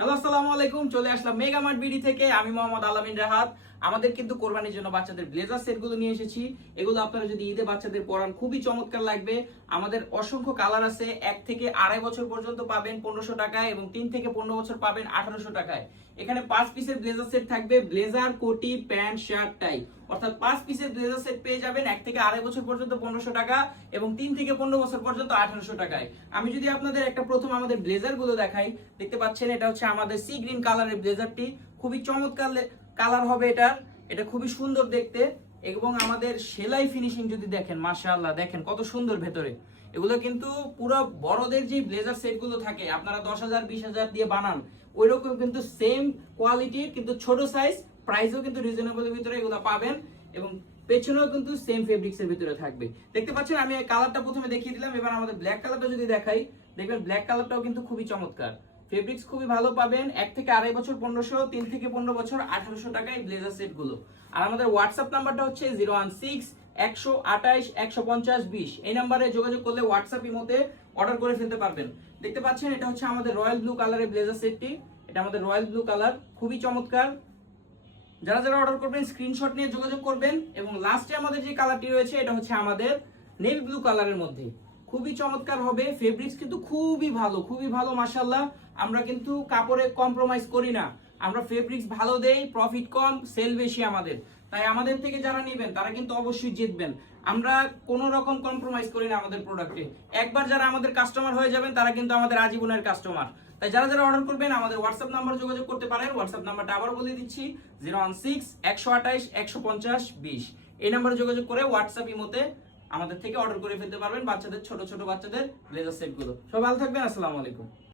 Hello, আসসালামু আলাইকুম। চলে আসলাম মেগা মার্ট বিডি থেকে। আমি মোহাম্মদ আলামিন রাহাত। আমাদের কিন্তু কোরবানির জন্য বাচ্চাদের ব্লেজার সেটগুলো নিয়ে এসেছি। এগুলো আপনারা যদি ঈদে বাচ্চাদের পরান খুবই চমৎকার লাগবে। আমাদের অসংখ্য কালার আছে। 1 থেকে 2.5 বছর পর্যন্ত পাবেন 1500 টাকায় এবং 3 থেকে 15 বছর পাবেন 1800 টাকায়। এখানে 5 পিসের ব্লেজার সেট থাকবে, ব্লেজার, কোটি, প্যান্ট, শার্ট, টাই। অর্থাৎ 5 পিসের ব্লেজার সেট পেয়ে যাবেন 1 থেকে 2.5 বছর পর্যন্ত 1500 টাকা এবং 3 থেকে 15 বছর পর্যন্ত 1800 টাকায়। আমি যদি আপনাদের একটা প্রথম আমাদের ব্লেজার গুলো দেখাই, দেখতে পাচ্ছেন এটা হচ্ছে আমাদের সি গ্রিন কালারের ব্লেজারটি। খুবই চমৎকার কালার হবে এটার। এটা খুবই সুন্দর দেখতে এবং আমাদের সেলাই ফিনিশিং যদি দেখেন, মাশাআল্লাহ, দেখেন কত সুন্দর ভেতরে। এগুলো কিন্তু পুরো বড়দের যে ব্লেজার সেট গুলো থাকে আপনারা 10,000 20,000 দিয়ে বানান, ওইরকম কিন্তু সেম কোয়ালিটির কিন্তু ছোট সাইজ, প্রাইসও কিন্তু রিজনেবলের ভিতরে এগুলো পাবেন এবং পেছনেও কিন্তু সেম ফেব্রিক্সের ভিতরে থাকবে। দেখতে পাচ্ছেন আমি কালারটা প্রথমে দেখিয়ে দিলাম। এবার আমাদের ব্ল্যাক কালারটা যদি দেখাই, দেখবেন ব্ল্যাক কালারটাও কিন্তু খুবই চমৎকার। ফেব্রিক্স খুবই ভালো পাবেন। 1 থেকে 2.5 বছর 1500, 3 থেকে 15 বছর 1800 টাকায় ব্লেজার সেট গুলো। আর আমাদের হোয়াটসঅ্যাপ নাম্বারটা হচ্ছে 016 128 150 20। এই নাম্বারে যোগাযোগ করলে হোয়াটসঅ্যাপ ইমোতে অর্ডার করে ফেলতে পারবেন। দেখতে পাচ্ছেন এটা হচ্ছে আমাদের রয়্যাল ব্লু কালারের ব্লেজার সেটটি। এটা আমাদের রয়্যাল ব্লু কালার, খুবই চমৎকার। যারা যারা অর্ডার করবেন স্ক্রিনশট নিয়ে যোগাযোগ করবেন। এবং লাস্টে আমাদের যে কালারটি রয়েছে এটা হচ্ছে আমাদের নেভি ব্লু কালারের মধ্যে, খুবই চমৎকার হবে। ফেব্রিক্স কিন্তু খুবই ভালো মাশাআল্লাহ। আমরা কিন্তু কাপড়ে কম্প্রোমাইজ করি না, আমরা ফেব্রিক্স ভালো দেই, প্রফিট কম, সেল বেশি আমাদের। তাই আমাদের থেকে যারা নেবেন তারা কিন্তু অবশ্যই জিতবেন। আমরা কোনো রকম কম্প্রোমাইজ করি না আমাদের প্রোডাক্টে। একবার যারা আমাদের কাস্টমার হয়ে যাবেন তারা কিন্তু আমাদের আজীবনের কাস্টমার। তাই যারা যারা অর্ডার করবেন আমাদের হোয়াটসঅ্যাপ নাম্বার যোগাযোগ করতে পারেন। হোয়াটসঅ্যাপ নাম্বারটা আবার বলে দিচ্ছি, 016 128 150 20। এই নাম্বারে যোগাযোগ করে হোয়াটসঅ্যাপ ইমোতে আমাদের থেকে অর্ডার করে ফেলতে পারবেন বাচ্চাদের, ছোট ছোট বাচ্চাদের ব্লেজার সেট গুলো। সবাই ভালো থাকবেন। আসসালামু আলাইকুম।